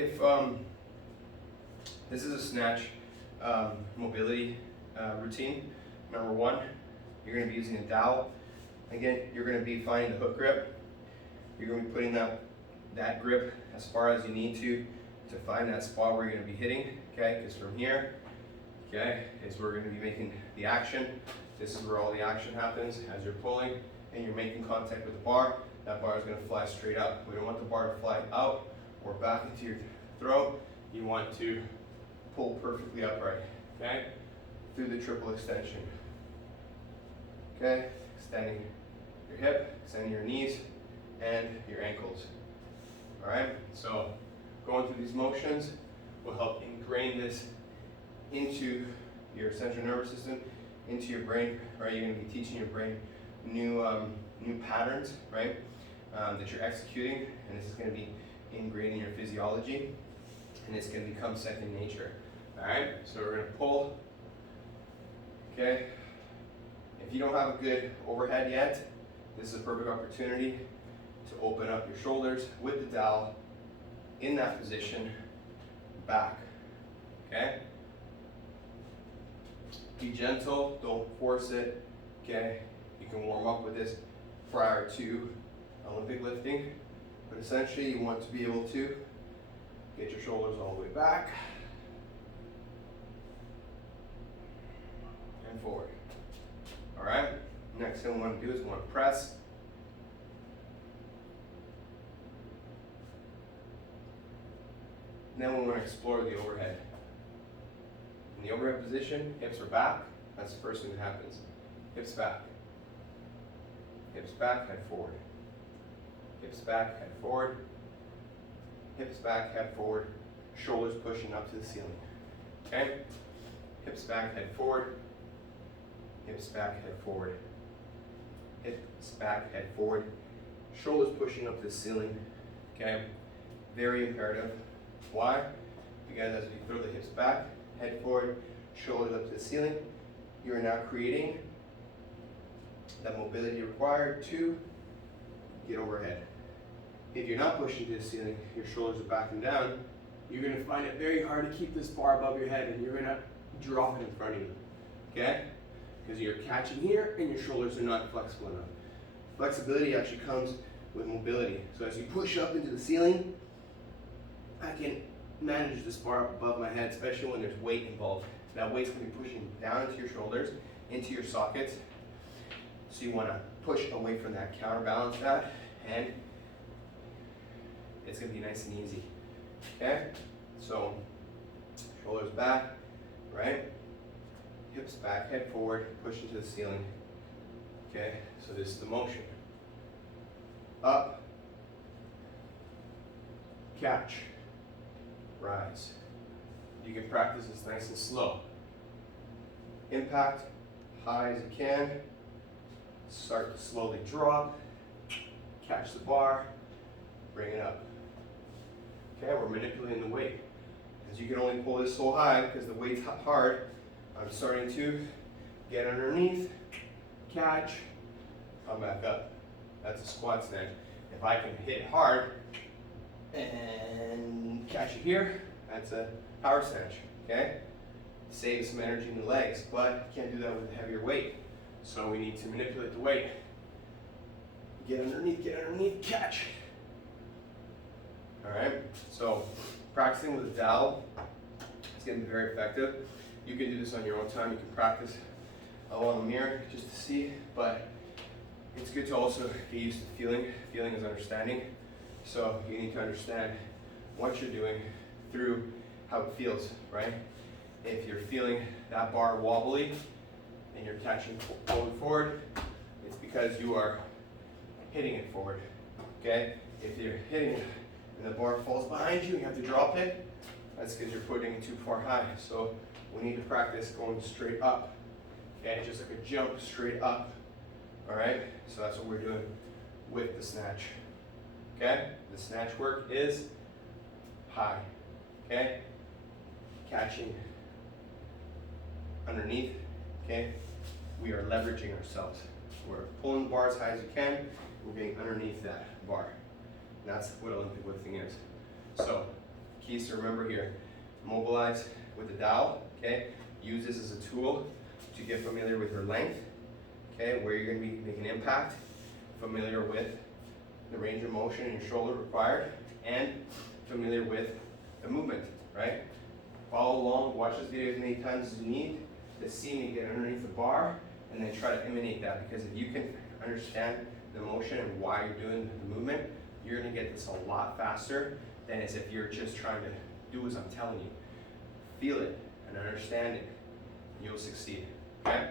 if this is a snatch mobility routine, number one, you're going to be using a dowel. Again, you're going to be finding the hook grip. You're going to be putting that grip as far as you need to find that spot where you're going to be hitting. Okay, because from here, okay, is where we're going to be making the action. This is where all the action happens as you're pulling and you're making contact with the bar. That bar is going to fly straight up. We don't want the bar to fly out or back into your throat. You want to pull perfectly upright, okay, through the triple extension. Okay, extending your hip, extending your knees and your ankles. All right, so going through these motions will help ingrain this into your central nervous system, into your brain. Right, you're going to be teaching your brain new patterns, right, that you're executing, and this is going to be ingrained in your physiology, and it's going to become second nature. All right, so we're going to pull. Okay, if you don't have a good overhead yet, this is a perfect opportunity to open up your shoulders with the dowel in that position, back. Okay, be gentle, don't force it. Okay, you can warm up with this prior to Olympic lifting, but essentially you want to be able to get your shoulders all the way back and forward. All right, next thing we want to do is we want to press. Then we want to explore the overhead. In the overhead position, hips are back. That's the first thing that happens. Hips back. Hips back, head forward. Hips back, head forward. Hips back, head forward. Shoulders pushing up to the ceiling. Okay? Hips back, head forward. Hips back, head forward. Hips back, head forward. Shoulders pushing up to the ceiling. Okay? Very imperative. Why? Because as we throw the hips back, head forward, shoulders up to the ceiling, you are now creating that mobility required to get overhead. If you're not pushing to the ceiling, your shoulders are back and down, you're going to find it very hard to keep this bar above your head, and you're going to drop it in front of you. Okay? Because you're catching here and your shoulders are not flexible enough. Flexibility actually comes with mobility. So as you push up into the ceiling, I can manage this bar up above my head, especially when there's weight involved. That weight's going to be pushing down into your shoulders, into your sockets. So you want to push away from that, counterbalance that, and it's going to be nice and easy. Okay? So shoulders back, right? Hips back, head forward, push into the ceiling. Okay? So this is the motion. Up, catch, rise. You can practice this nice and slow. Impact, high as you can. Start to slowly drop. Catch the bar, bring it up. Okay, we're manipulating the weight. As you can only pull this so high because the weight's hard, I'm starting to get underneath, catch, come back up. That's a squat snatch. If I can hit hard and catch it here, that's a power snatch, okay? Save some energy in the legs, but you can't do that with a heavier weight. So we need to manipulate the weight. Get underneath, catch. All right, so practicing with a dowel is going to be very effective. You can do this on your own time. You can practice along the mirror just to see, but it's good to also get used to feeling. Feeling is understanding. So you need to understand what you're doing through how it feels, right? If you're feeling that bar wobbly and you're catching going forward, it's because you are hitting it forward, okay? If you're hitting it and the bar falls behind you, you have to drop it, that's because you're putting it too far high. So we need to practice going straight up, okay? Just like a jump straight up, all right? So that's what we're doing with the snatch, okay? The snatch work is high, okay? Catching underneath, okay? We are leveraging ourselves. We're pulling the bar as high as you can. We're getting underneath that bar. And that's what Olympic lifting is. So keys to remember here. Mobilize with the dowel, okay? Use this as a tool to get familiar with your length, okay? Where you're gonna be making impact, familiar with the range of motion in your shoulder required, and familiar with the movement, right? Follow along, watch this video as many times as you need to see me get underneath the bar, and then try to imitate that, because if you can understand the motion and why you're doing the movement, you're gonna get this a lot faster than as if you're just trying to do as I'm telling you. Feel it and understand it, and you'll succeed, okay?